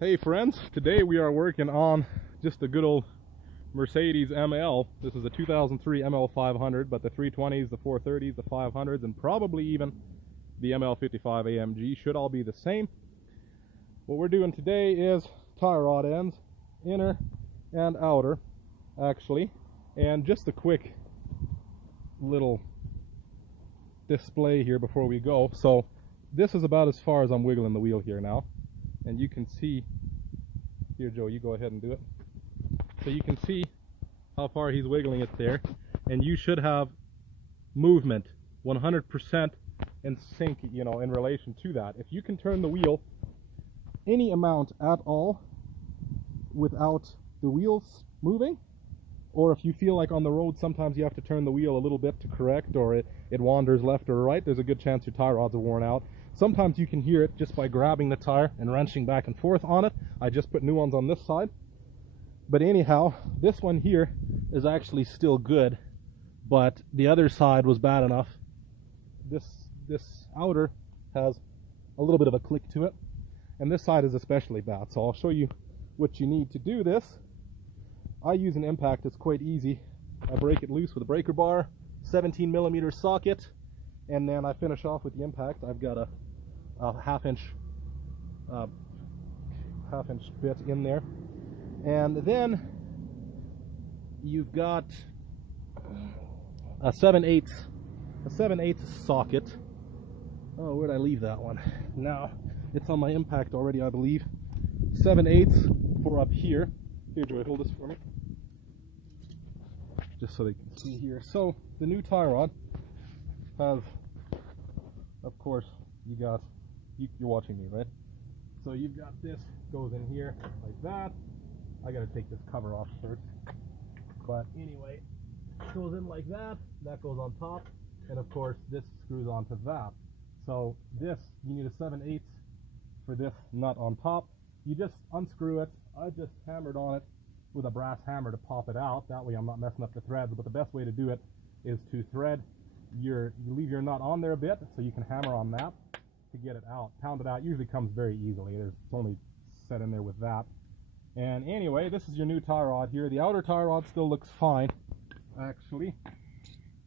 Hey friends, today we are working on just a good old Mercedes ML. This is a 2003 ML500, but the 320s, the 430s, the 500s, and probably even the ML55 AMG should all be the same. What we're doing today is tie rod ends, inner and outer, actually, and just a quick little display here before we go. So this is about as far as I'm wiggling the wheel here now. And you can see, here Joe, you go ahead and do it. So you can see how far he's wiggling it there. And you should have movement 100% in sync, you know, in relation to that. If you can turn the wheel any amount at all without the wheels moving, or if you feel like on the road sometimes you have to turn the wheel a little bit to correct, or it wanders left or right, there's a good chance your tie rods are worn out. Sometimes you can hear it just by grabbing the tire and wrenching back and forth on it. I just put new ones on this side. But anyhow, this one here is actually still good, but the other side was bad enough. This outer has a little bit of a click to it, and this side is especially bad. So I'll show you what you need to do this. I use an impact. It's quite easy. I break it loose with a breaker bar, 17mm socket, and then I finish off with the impact. I've got a half-inch bit in there, and then you've got a 7/8 socket. Oh, where'd I leave that one? Now it's on my impact already, I believe. 7/8 for up here. Here, Joey, hold this for me, just so they can see here. So the new tie rod has, of course, you're watching me, right? So you've got this goes in here like that. I gotta take this cover off first, but anyway, it goes in like that. That goes on top, and of course this screws onto that. So this, you need a 7/8 for this nut on top. You just unscrew it. I just hammered on it with a brass hammer to pop it out. That way I'm not messing up the threads. But the best way to do it is to thread you leave your nut on there a bit, so you can hammer on that to get it out. Pound it out. Usually comes very easily. It's only set in there with that. And anyway, this is your new tie rod here. The outer tie rod still looks fine. Actually,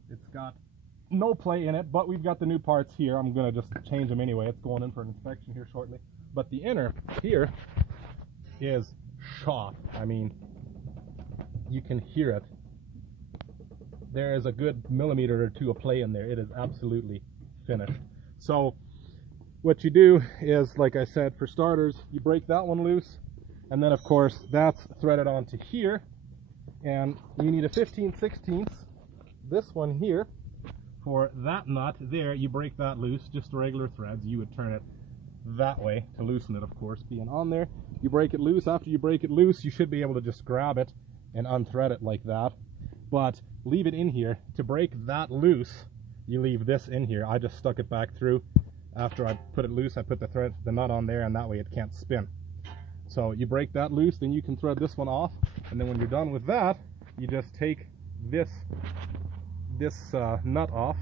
it's got no play in it, but we've got the new parts here. I'm gonna just change them anyway. It's going in for an inspection here shortly. But the inner here is shot. I mean, you can hear it. There is a good millimeter or two of play in there. It is absolutely finished. So what you do is, like I said, for starters, you break that one loose, and then of course that's threaded onto here, and you need a 15/16 this one here for that nut there. You break that loose, just regular threads. You would turn it that way to loosen it, of course, being on there. You break it loose. After you break it loose, you should be able to just grab it and unthread it like that, but leave it in here. To break that loose, you leave this in here. I just stuck it back through. After I put it loose, I put the nut on there, and that way it can't spin. So you break that loose, then you can thread this one off, and then when you're done with that, you just take this nut off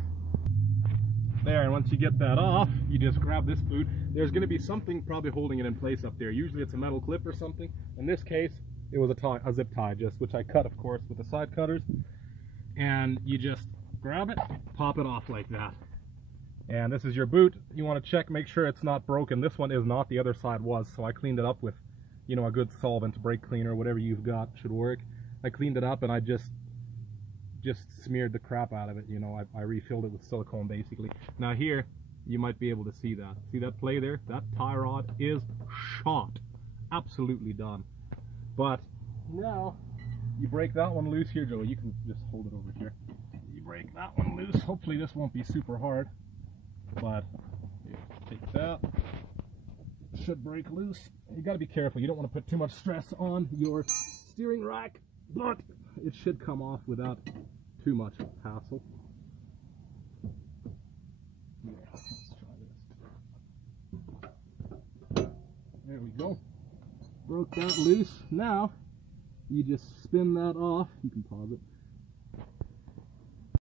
there, and once you get that off, you just grab this boot. There's going to be something probably holding it in place up there. Usually it's a metal clip or something. In this case, it was a zip tie, which I cut, of course, with the side cutters. And you just grab it, pop it off like that. And this is your boot. You want to check, make sure it's not broken. This one is not. The other side was, so I cleaned it up with, you know, a good solvent, brake cleaner, whatever you've got should work. I cleaned it up, and I just smeared the crap out of it. You know, I refilled it with silicone basically. Now here, you might be able to see that. See that play there? That tie rod is shot. Absolutely done. But now, you break that one loose here, Joe. You can just hold it over here. You break that one loose. Hopefully this won't be super hard. But here, take that. Should break loose. You got to be careful. You don't want to put too much stress on your steering rack, but it should come off without too much hassle. Yeah, let's try this. There we go. Broke that loose. Now you just spin that off. You can pause it.